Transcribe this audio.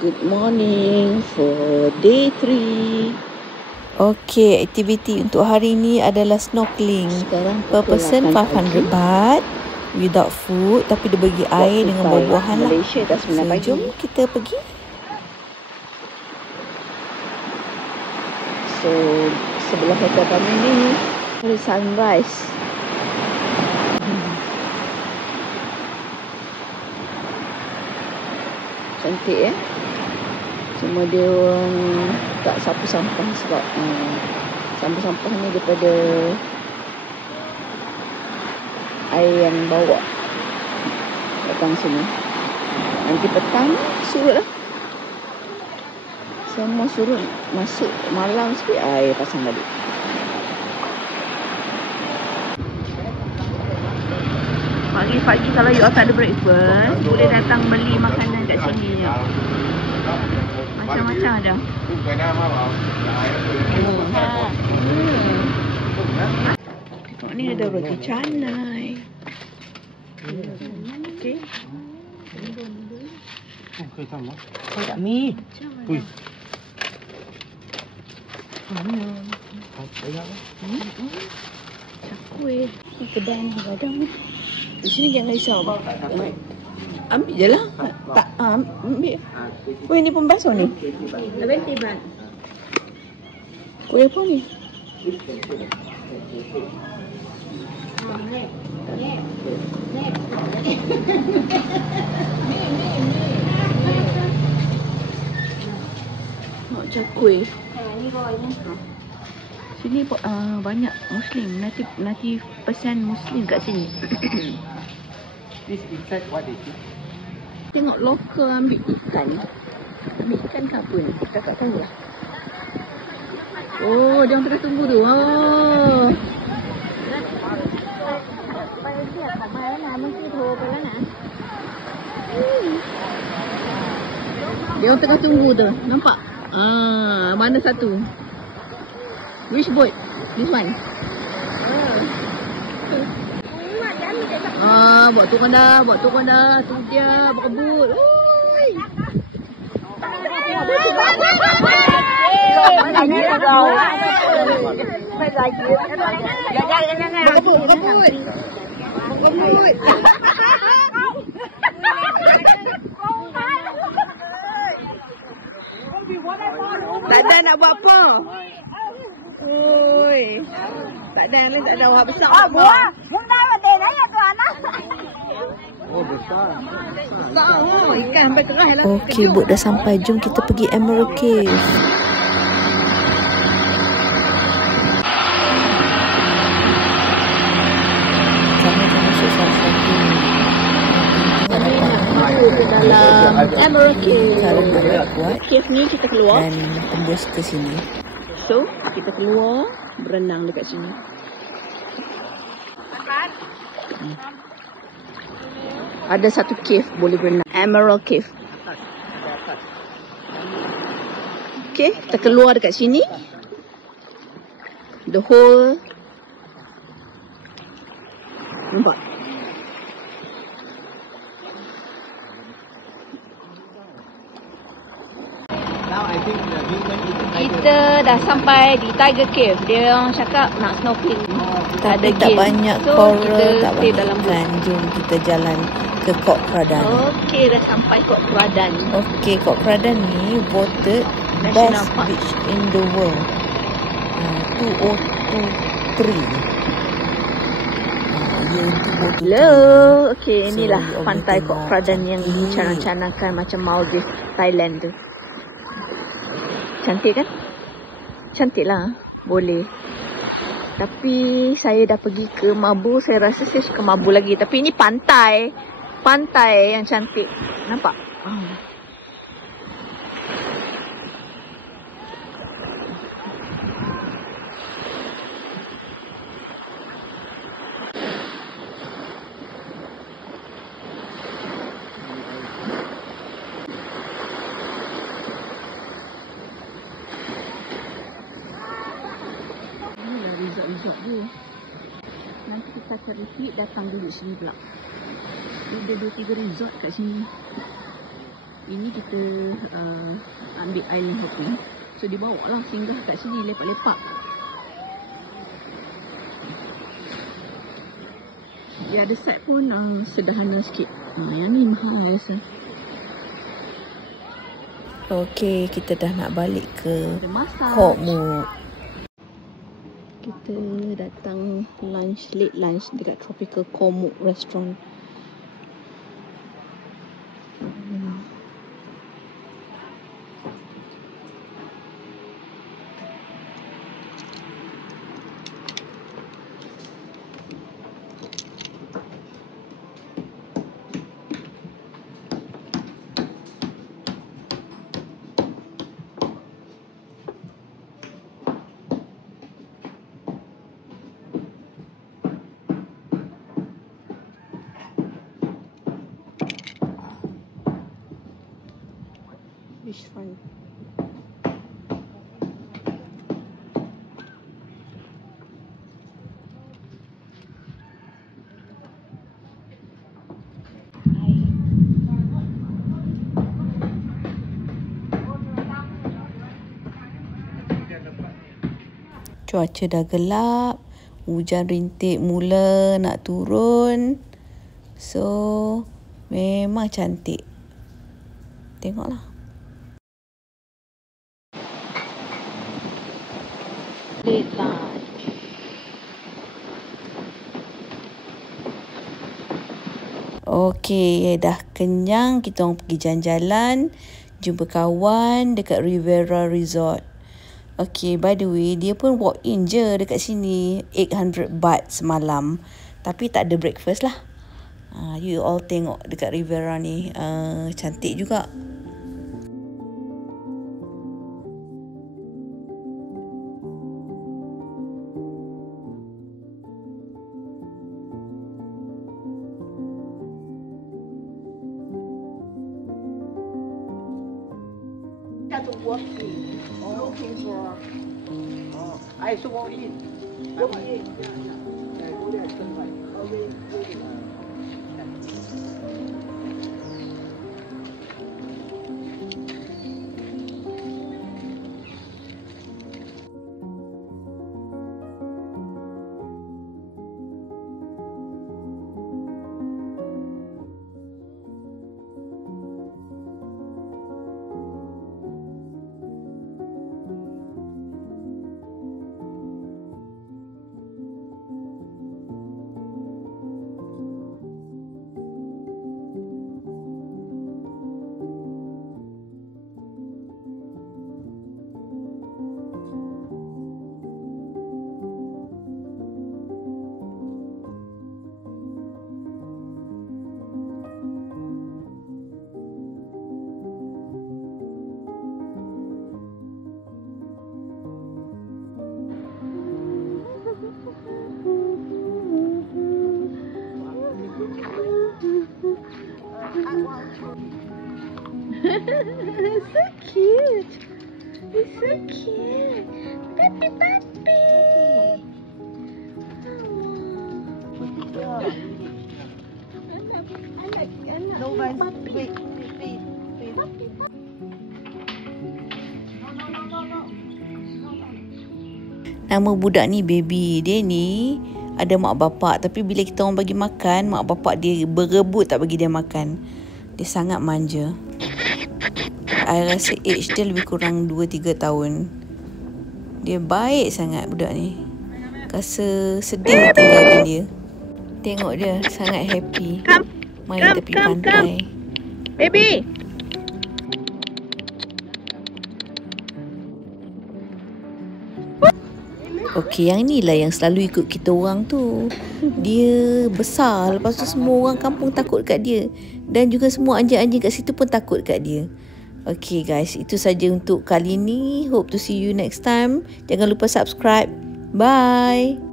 Good morning for day 3. Okey, aktiviti untuk hari ini adalah snorkeling. Per person 500 baht without food, tapi dia bagi air dengan buah-buahan lah. So, jom kita pergi. So, sebelah hotel kami ni ada sunrise. Cantik ya. Cuma dia orang tak sapu sampah sebab sampah-sampah ni daripada air yang bawa datang sini. Nanti petang surut lah. Semua surut, masuk malam sikit air pasang balik. Pagi-pagi kalau you tak ada breakfast, boleh datang beli makanan kat sini je. Macam-macam ada. Tengok ni ada roti canai. Okey. Okey, sama. Kau tak mi. Ui. Cakwe. Ni kedai ni gadang ni. Di sini jangan risau. Ambil je lah. Tak, ambil. Kuih ni pun basuh ni. Lebih tiba. Kuih apa ni? Nak cakwe. Sini banyak Muslim, 90% Muslim kat sini. This inside what is it? Tengok lokal ambil ikan. Ambil ikan ke apa ni? Kita tak tahu lah. Oh, dia orang tengah tunggu tu. Oh. Dia orang tengah tunggu tu. Nampak? Mana satu? Which boat? This one? Buat turun dah. Tu dia berebut. Oi. Tak ada nak buat apa. Oi. Tak ada orang besar. Buah. Bukan ada nanya tu anak. Oh, besar. Besar. Oh, ikan sampai keras lah. Okey, bot dah sampai. Jom kita pergi Emerald Cave. Sama-sama masuk salah satu dalam Emerald Cave. cara nak buat Cave ni kita keluar. dan tembus ke sini. So, kita keluar berenang dekat sini. Ada satu cave boleh berenang. Emerald Cave. Okay, kita keluar dekat sini. The whole. Nampak? Now I think the human is the tiger. Kita dah sampai di Tiger Cave. Dia orang cakap nak snorkeling. Tapi tak banyak coral, tak banyak ikan. Jom kita jalan ke Kok Kradan. Okey, dah sampai Kok Kradan. Okey, Kok Kradan ni voted National best Park. beach in the world. 2023. Hello. Okey, So, inilah you pantai boleh Kok tengok Kradan yang cantik. dicanang-canangkan macam Maldives, Thailand tu. Cantik kan? Cantik lah. Boleh. Tapi saya dah pergi ke Mabu. Saya rasa saya suka Mabu lagi. Tapi ini pantai. Pantai yang cantik. Nampak? resort dia. Nanti kita akan repeat datang dulu sini pula. Ada 2-3 resort kat sini. Ini kita ambil island hopping. So dia bawa lah singgah kat sini lepak-lepak. Dia ada set pun sederhana sikit. Yang ni mahal rasa. Okey, kita dah nak balik ke Komoot. Kita datang late lunch dekat Tropical Komoot Restaurant. Beachfront. Cuaca dah gelap, hujan rintik mula nak turun. So, memang cantik. Tengoklah. Late lunch. Okey, dah kenyang. Kita orang pergi jalan-jalan, jumpa kawan dekat Riviera Resort. Okey, by the way, dia pun walk in je dekat sini. 800 baht semalam. Tapi tak ada breakfast lah. You all tengok dekat Riviera ni. Cantik juga. I also walk in. Walk in. Yeah. I go there and turn right. So cute. It's so cute. Puppy, puppy. Anak. No, wait. Puppy. Nama budak ni Baby. Dia ni ada mak bapak, tapi bila kita orang bagi makan, mak bapak dia berebut tak bagi dia makan. Dia sangat manja. I rasa age dia lebih kurang 2-3 tahun. Dia baik sangat budak ni. Rasa sedih tinggalkan dia. Tengok dia sangat happy. Main tepi pantai. Baby. Okey, yang ni lah yang selalu ikut kita orang tu. Dia besar, lepas tu semua orang kampung takut kat dia. Dan juga semua anjing-anjing kat situ pun takut kat dia. Okay guys, itu saja untuk kali ni. Hope to see you next time. Jangan lupa subscribe. Bye.